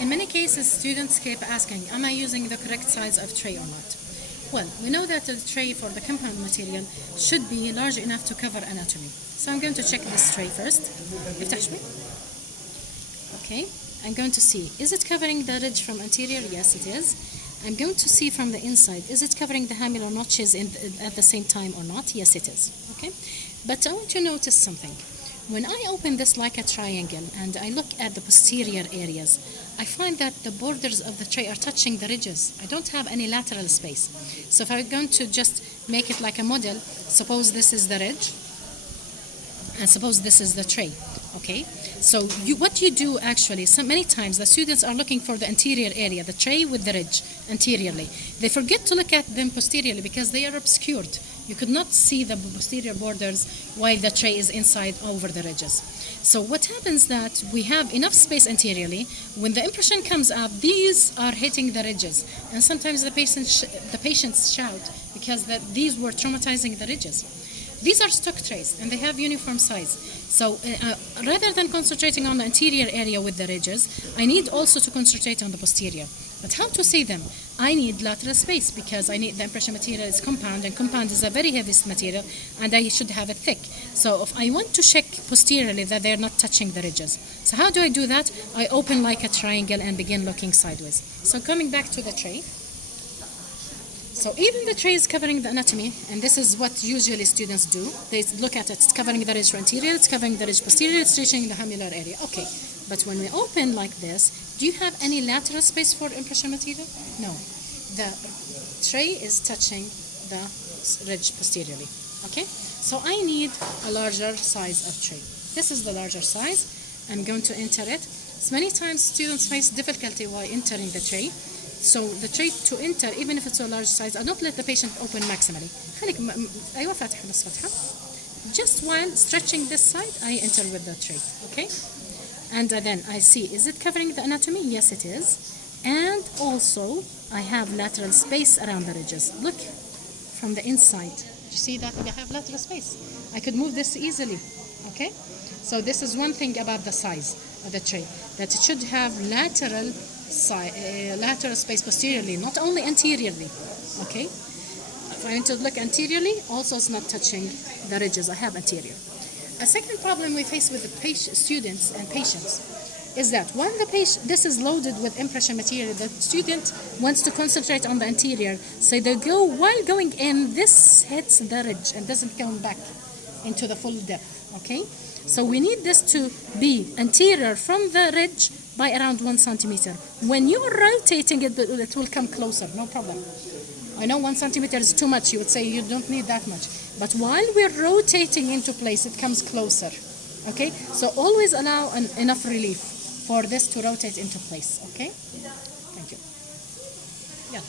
In many cases, students keep asking, am I using the correct size of tray or not? Well, we know that the tray for the compound material should be large enough to cover anatomy. So I'm going to check this tray first. افتح شوي. Okay, I'm going to see, is it covering the ridge from anterior? Yes, it is. I'm going to see from the inside, is it covering the hamular notches at the same time or not? Yes, it is. Okay, but I want to notice something. When I open this like a triangle and I look at the posterior areas, I find that the borders of the tray are touching the ridges. I don't have any lateral space. So if I'm going to just make it like a model, suppose this is the ridge, and suppose this is the tray. Okay, so what you do actually, so many times the students are looking for the anterior area, the tray with the ridge anteriorly. They forget to look at them posteriorly because they are obscured. You could not see the posterior borders while the tray is inside over the ridges. So what happens that we have enough space anteriorly. When the impression comes up, these are hitting the ridges, and sometimes the patients shout because these were traumatizing the ridges. These are stock trays and they have uniform size. So rather than concentrating on the anterior area with the ridges, I need also to concentrate on the posterior. But how to see them? I need lateral space because I need the impression material is compound, and compound is a very heavy material, and I should have it thick. So if I want to check posteriorly that they're not touching the ridges. So how do I do that? I open like a triangle and begin looking sideways. So coming back to the tray. So even the tray is covering the anatomy, and this is what usually students do. They look at it, it's covering the ridge anterior, it's covering the ridge posterior, it's reaching the hamular area. Okay, but when we open like this, do you have any lateral space for impression material? No. The tray is touching the ridge posteriorly. Okay, so I need a larger size of tray. This is the larger size. I'm going to enter it. So many times students face difficulty while entering the tray. So the tray to enter, even if it's a large size, I don't let the patient open maximally. أيوة فاتحة بس فتحة. Just while stretching this side, I enter with the tray. Okay, and then I see, is it covering the anatomy? Yes, it is. And also I have lateral space around the ridges. Look from the inside. You see that I have lateral space. I could move this easily. Okay, so this is one thing about the size of the tray, that it should have lateral space posteriorly, not only anteriorly. Okay, if I want to look anteriorly, also it's not touching the ridges. I have anterior. A second problem we face with the students and patients is that when the patient, this is loaded with impression material, the student wants to concentrate on the anterior, so they go, while going in, this hits the ridge and doesn't come back into the full depth. Okay, so we need this to be anterior from the ridge by around 1 centimeter. When you're rotating it, it will come closer, no problem. I know 1 centimeter is too much. You would say you don't need that much. But while we're rotating into place, it comes closer. Okay? So always allow enough relief for this to rotate into place. Okay? Thank you. Yeah.